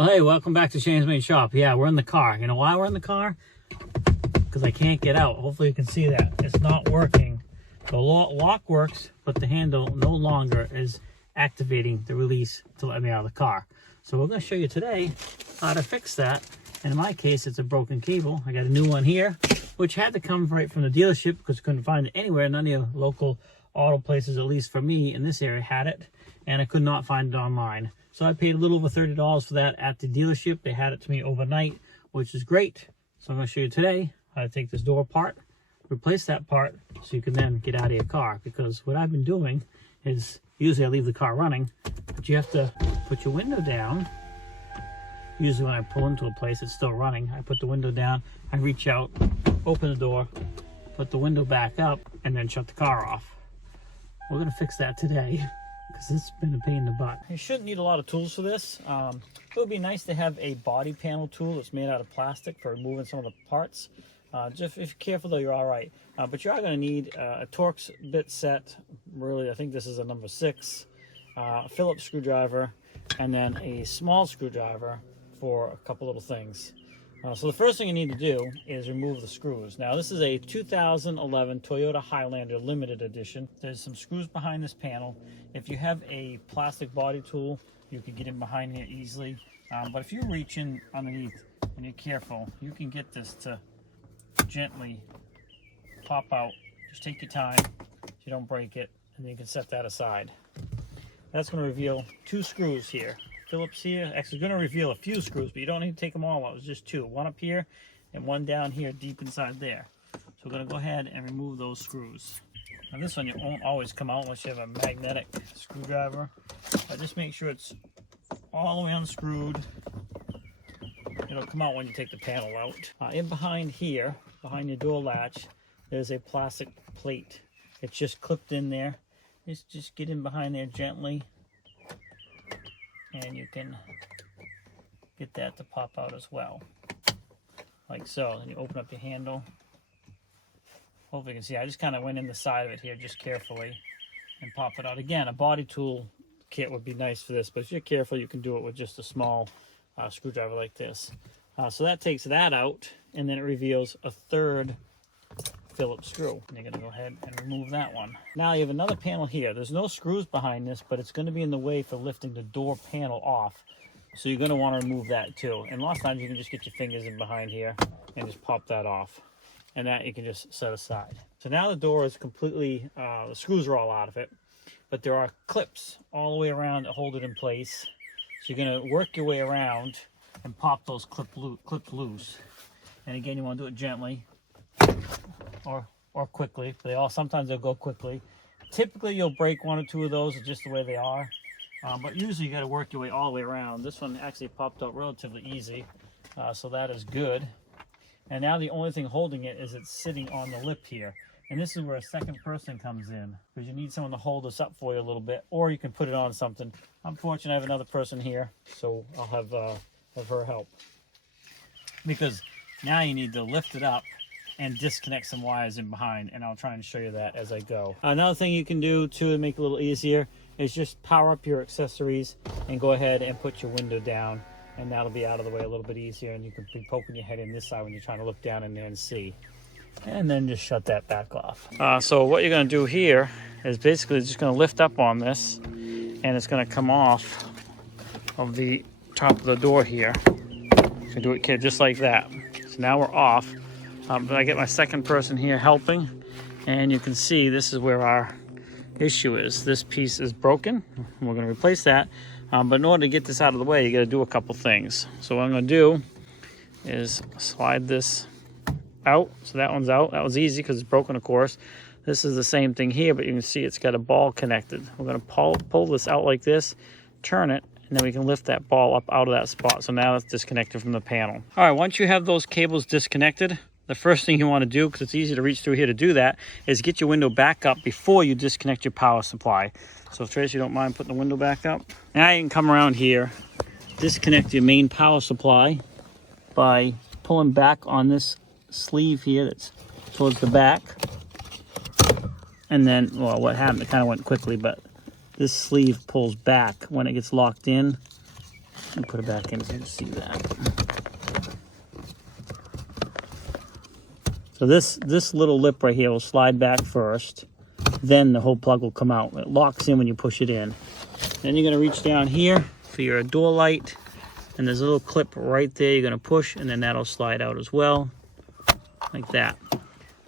Well, hey, welcome back to Shane's Main Shop. Yeah, we're in the car. You know why we're in the car? Because I can't get out. Hopefully you can see that. It's not working. The lock works, but the handle no longer is activating the release to let me out of the car. So we're going to show you today how to fix that. And in my case, it's a broken cable. I got a new one here, which had to come right from the dealership because I couldn't find it anywhere. None of the local auto places, at least for me in this area, had it. And I could not find it online. So I paid a little over $30 for that at the dealership. They had it to me overnight, which is great. So I'm going to show you today how to take this door apart, replace that part, so you can then get out of your car. Because what I've been doing is, usually I leave the car running, but you have to put your window down. Usually when I pull into a place, it's still running. I put the window down, I reach out, open the door, put the window back up, and then shut the car off. We're going to fix that today, because it's been a pain in the butt. You shouldn't need a lot of tools for this. It would be nice to have a body panel tool that's made out of plastic for removing some of the parts. Just if you're careful though, you're all right. But you are going to need a Torx bit set. Really, I think this is a number 6. A Phillips screwdriver, and then a small screwdriver for a couple little things. So the first thing you need to do is remove the screws. Now this is a 2011 Toyota Highlander limited edition. There's some screws behind this panel. If you have a plastic body tool, you can get in behind here easily. But if you reach in underneath and you're careful, you can get this to gently pop out. Just take your time so you don't break it, and then you can set that aside. That's going to reveal 2 screws here. Phillips here, actually going to reveal a few screws, but you don't need to take them all out. It's just 2, one up here and one down here deep inside there. So we're going to go ahead and remove those screws. Now this one you won't always come out unless you have a magnetic screwdriver. But just make sure it's all the way unscrewed. It'll come out when you take the panel out. In behind here, behind your door latch, there's a plastic plate. It's just clipped in there. Just get in behind there gently, and you can get that to pop out as well, like so. Then you open up your handle. Hopefully you can see, I just kind of went in the side of it here just carefully and pop it out. Again, a body tool kit would be nice for this, but if you're careful, you can do it with just a small screwdriver like this. So that takes that out, and then it reveals a 3rd Phillips screw. And you're going to go ahead and remove that one. Now you have another panel here. There's no screws behind this, but it's going to be in the way for lifting the door panel off. So you're going to want to remove that too. And a lot of times you can just get your fingers in behind here and just pop that off. And that you can just set aside. So now the door is completely, the screws are all out of it. But there are clips all the way around to hold it in place. So you're going to work your way around and pop those clips loose. And again, you want to do it gently or quickly. Sometimes they'll go quickly. Typically you'll break 1 or 2 of those just the way they are. But usually you got to work your way all the way around. This one actually popped out relatively easy. So that is good. And now the only thing holding it is it's sitting on the lip here. And this is where a second person comes in, because you need someone to hold this up for you a little bit, or you can put it on something. I'm fortunate I have another person here, so I'll have her help. Because now you need to lift it up and disconnect some wires in behind, and I'll try and show you that as I go. Another thing you can do too to make it a little easier is just power up your accessories and go ahead and put your window down, and that'll be out of the way a little bit easier, and you can be poking your head in this side when you're trying to look down in there and see. And then just shut that back off. So what you're going to do here is basically just going to lift up on this, and it's going to come off of the top of the door here. You can do it just like that. So now we're off. But I get my second person here helping, and you can see this is where our issue is. This piece is broken. We're going to replace that. But in order to get this out of the way, you got to do a couple things. So what I'm going to do is slide this out. So that one's out. That was easy because it's broken, of course. This is the same thing here, but you can see it's got a ball connected. We're going to pull this out like this, turn it, and then we can lift that ball up out of that spot. So now it's disconnected from the panel. All right, once you have those cables disconnected, the first thing you want to do, because it's easy to reach through here to do that, is get your window back up before you disconnect your power supply. So if Tracy, you don't mind putting the window back up. Now you can come around here, disconnect your main power supply by pulling back on this sleeve here that's towards the back. And then, well, what happened, it kind of went quickly, but this sleeve pulls back when it gets locked in. and put it back in so you can see that. So this little lip right here will slide back first, then the whole plug will come out. It locks in when you push it in. Then you're gonna reach down here for your door light, and there's a little clip right there you're gonna push, and then that'll slide out as well, like that.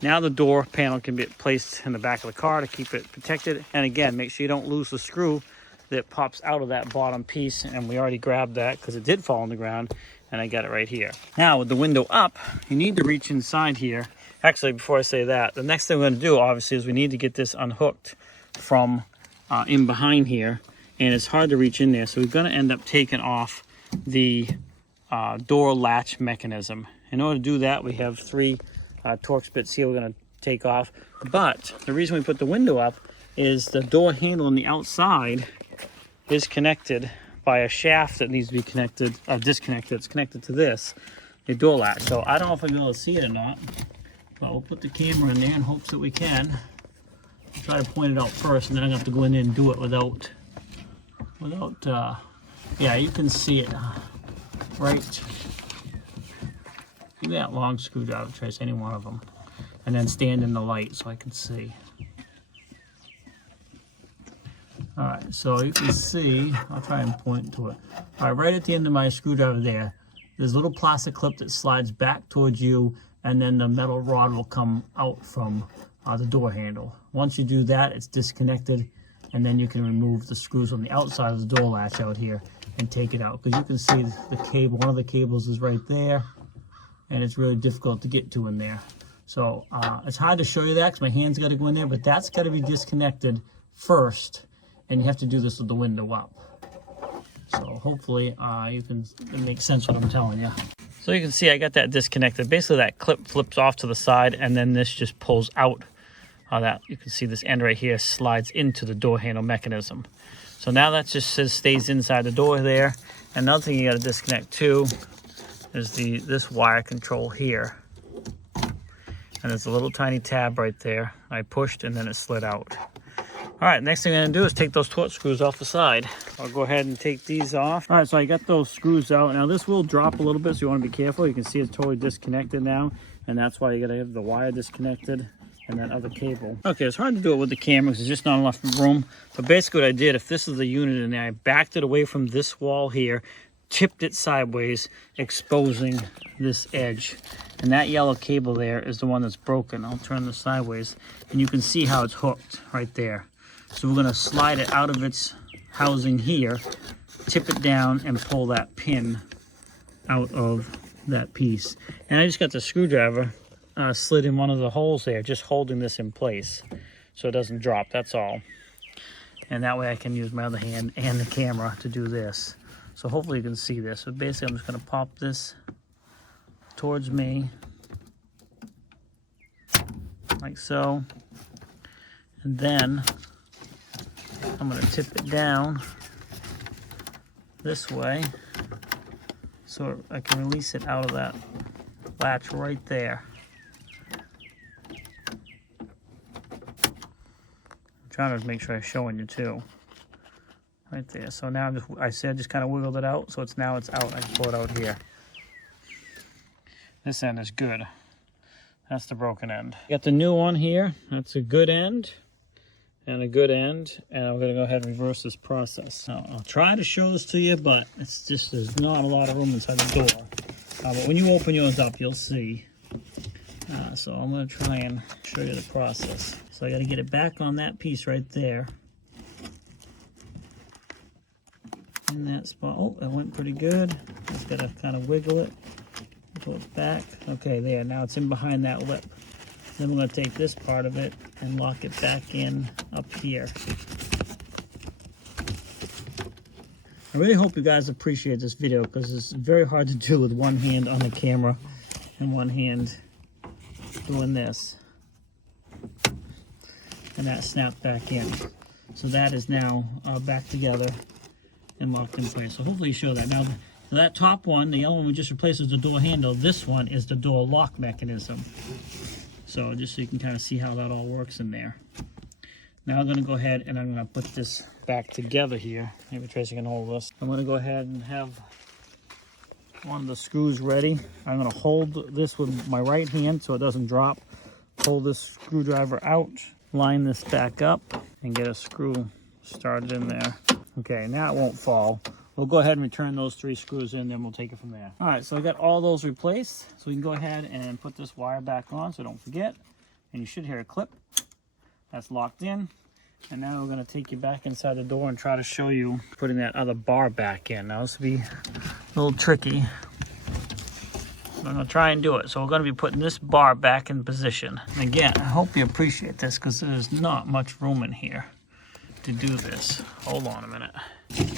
Now the door panel can be placed in the back of the car to keep it protected. And again, make sure you don't lose the screw that pops out of that bottom piece. And we already grabbed that because it did fall on the ground, and I got it right here. Now with the window up, you need to reach inside here. Actually, before I say that, the next thing we're gonna do, obviously, is we need to get this unhooked from in behind here. And it's hard to reach in there, so we're gonna end up taking off the door latch mechanism. In order to do that, we have 3 Torx bits here we're gonna take off. But the reason we put the window up is the door handle on the outside is connected by a shaft that needs to be connected, disconnected. It's connected to this, the door latch. So I don't know if I'll be able to see it or not, but we'll put the camera in there in hopes that we can. I'll try to point it out first, and then I'm gonna have to go in there and do it without, yeah, you can see it right. Give me that long screwdriver, trace any one of them, and then stand in the light so I can see. All right, so you can see, I'll try and point to it. All right, right at the end of my screwdriver there's a little plastic clip that slides back towards you, and then the metal rod will come out from the door handle. Once you do that, it's disconnected, and then you can remove the screws on the outside of the door latch out here and take it out. Because you can see the cable, one of the cables is right there, and it's really difficult to get to in there. So it's hard to show you that because my hand's got to go in there, but that's got to be disconnected first, and you have to do this with the window up. So hopefully it makes sense what I'm telling you. So you can see I got that disconnected. Basically that clip flips off to the side, and then this just pulls out. That you can see this end right here slides into the door handle mechanism. So now that just stays inside the door there. Another thing you got to disconnect too is this wire control here. And there's a little tiny tab right there. I pushed and then it slid out. All right, next thing I'm gonna do is take those Torx screws off the side. I'll go ahead and take these off. All right, so I got those screws out. Now this will drop a little bit, so you wanna be careful. You can see it's totally disconnected now, and that's why you gotta have the wire disconnected and that other cable. Okay, it's hard to do it with the camera because there's just not enough room. But basically what I did, if this is the unit in there, I backed it away from this wall here, tipped it sideways, exposing this edge. And that yellow cable there is the one that's broken. I'll turn this sideways, and you can see how it's hooked right there. So we're gonna slide it out of its housing here, tip it down, and pull that pin out of that piece. And I just got the screwdriver slid in one of the holes there, just holding this in place so it doesn't drop, that's all. And that way I can use my other hand and the camera to do this. So hopefully you can see this. So basically I'm just gonna pop this towards me, like so. And then I'm gonna tip it down this way so I can release it out of that latch right there. I'm trying to make sure I'm showing you too. Right there. So now I just kind of wiggled it out, so it's out. I can pull it out here. This end is good. That's the broken end. Got the new one here. That's a good end and a good end. And I'm gonna go ahead and reverse this process. Now I'll try to show this to you, but it's just there's not a lot of room inside the door. But when you open yours up, you'll see. So I'm gonna try and show you the process. So I gotta get it back on that piece right there. In that spot. Oh, that went pretty good. Just gotta kind of wiggle it. Pull it back. Okay, there. Now it's in behind that lip. Then we're gonna take this part of it and lock it back in up here. I really hope you guys appreciate this video because it's very hard to do with one hand on the camera and one hand doing this. And that snapped back in. So that is now back together and locked in place. So hopefully you show that. Now that top one, the yellow one we just replaced is the door handle. This one is the door lock mechanism. So just so you can kind of see how that all works in there. Now I'm gonna go ahead and I'm gonna put this back together here. Maybe Tracy can hold this. I'm gonna go ahead and have one of the screws ready. I'm going to hold this with my right hand so it doesn't drop. Pull this screwdriver out, line this back up, and get a screw started in there. Okay, now it won't fall. We'll go ahead and return those 3 screws in, then we'll take it from there. All right, so I got all those replaced. So we can go ahead and put this wire back on so don't forget. And you should hear a clip. That's locked in. And now we're gonna take you back inside the door and try to show you putting that other bar back in. Now this will be a little tricky. I'm gonna try and do it. So we're gonna be putting this bar back in position. And again, I hope you appreciate this because there's not much room in here to do this. Hold on a minute.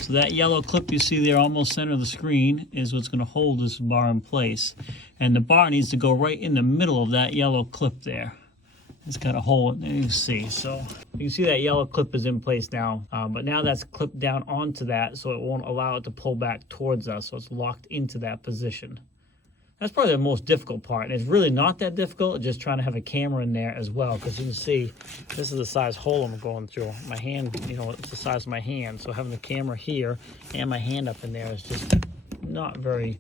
So that yellow clip you see there almost center of the screen is what's gonna hold this bar in place. And the bar needs to go right in the middle of that yellow clip there. It's got a hole, you can see. So you can see that yellow clip is in place now, but now that's clipped down onto that so it won't allow it to pull back towards us, so it's locked into that position. That's probably the most difficult part. It's really not that difficult, just trying to have a camera in there as well, because you can see this is the size hole I'm going through. My hand, you know, it's the size of my hand, so having the camera here and my hand up in there is just not very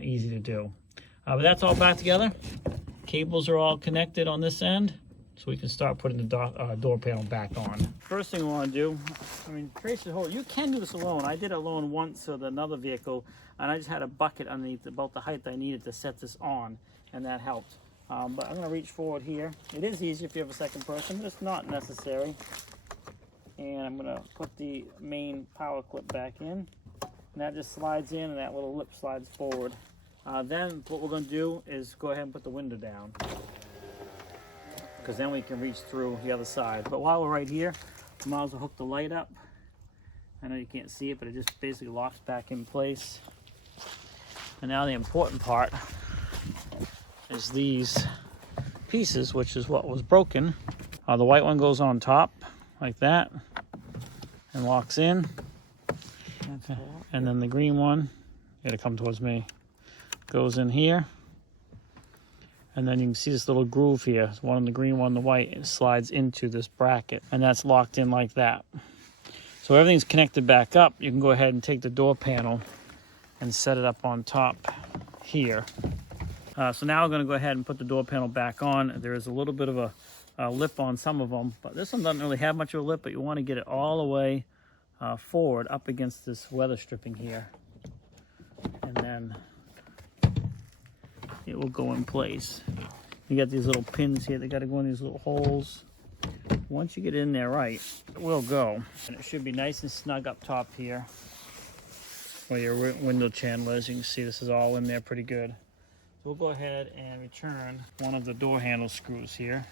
easy to do. But that's all back together. Cables are all connected on this end, so we can start putting the door panel back on. First thing we want to do, I mean, trace the hole. You can do this alone. I did it alone once with another vehicle, and I just had a bucket underneath about the height I needed to set this on, and that helped. But I'm going to reach forward here. It is easy if you have a second person, but it's not necessary. And I'm going to put the main power clip back in, and that just slides in, and that little lip slides forward. Then what we're going to do is go ahead and put the window down, because then we can reach through the other side. But while we're right here, we might as well hook the light up. I know you can't see it, but it just basically locks back in place. And now the important part is these pieces, which is what was broken. The white one goes on top like that and locks in. Okay. And then the green one, you gotta come towards me, goes in here. And then you can see this little groove here. It's one in the green, one in the white. It slides into this bracket, and that's locked in like that. So everything's connected back up. You can go ahead and take the door panel and set it up on top here. So now we're going to go ahead and put the door panel back on. There is a little bit of a lip on some of them, but this one doesn't really have much of a lip, but you want to get it all the way forward up against this weather stripping here. And then it will go in place. You got these little pins here. They got to go in these little holes. Once you get in there right, it will go. And it should be nice and snug up top here where your window channel is. You can see this is all in there pretty good. So we'll go ahead and return one of the door handle screws here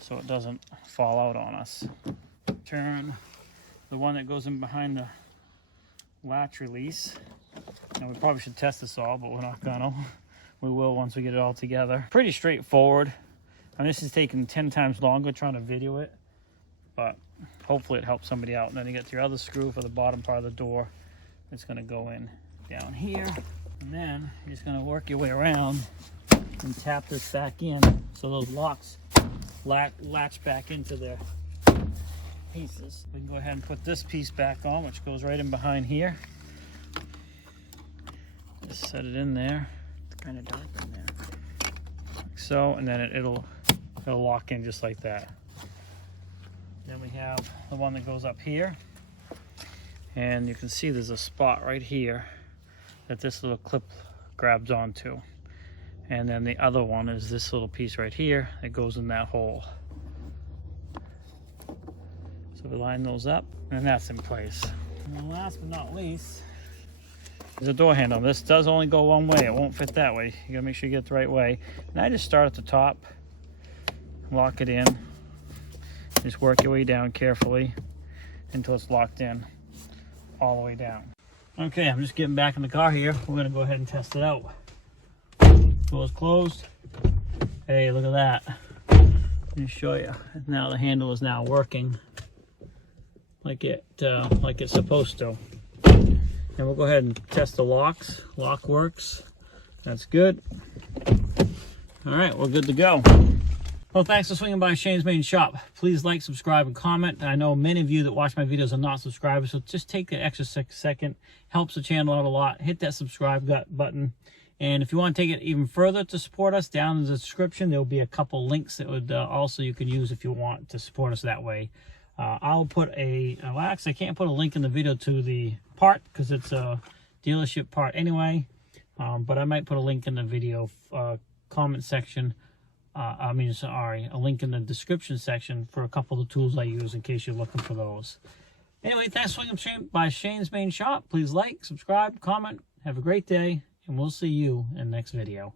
so it doesn't fall out on us. Turn the one that goes in behind the latch release. And we probably should test this all, but we're not gonna. We will once we get it all together. Pretty straightforward. I mean, this is taking 10 times longer trying to video it, but hopefully it helps somebody out. And then you get your other screw for the bottom part of the door. It's gonna go in down here. And then you're just gonna work your way around and tap this back in so those locks latch back into their pieces. We can go ahead and put this piece back on, which goes right in behind here. Just set it in there. It's kind of dark in there. Like so, and then it'll lock in just like that. Then we have the one that goes up here. And you can see there's a spot right here that this little clip grabs onto. And then the other one is this little piece right here that goes in that hole. So we line those up, and that's in place. And then last but not least, there's a door handle. This does only go one way. It won't fit that way. You gotta make sure you get it the right way. And I just start at the top, lock it in, just work your way down carefully until it's locked in all the way down. Okay, I'm just getting back in the car here. We're gonna go ahead and test it out. Door's closed. Hey, look at that. Let me show you. Now the handle is now working like it's supposed to. And we'll go ahead and test the locks. Lock works. That's good. All right, we're good to go. Well, thanks for swinging by Shane's Main Shop. Please like, subscribe, and comment. I know many of you that watch my videos are not subscribers, so just take the extra second. Helps the channel out a lot. Hit that subscribe button. And if you want to take it even further to support us, down in the description, there will be a couple links that would also you can use if you want to support us that way. I'll put well, actually, I can't put a link in the video to the part because it's a dealership part anyway. But I might put a link in the video comment section. A link in the description section for a couple of the tools I use in case you're looking for those. Anyway, thanks for swinging by Shane's Main Shop. Please like, subscribe, comment. Have a great day, and we'll see you in the next video.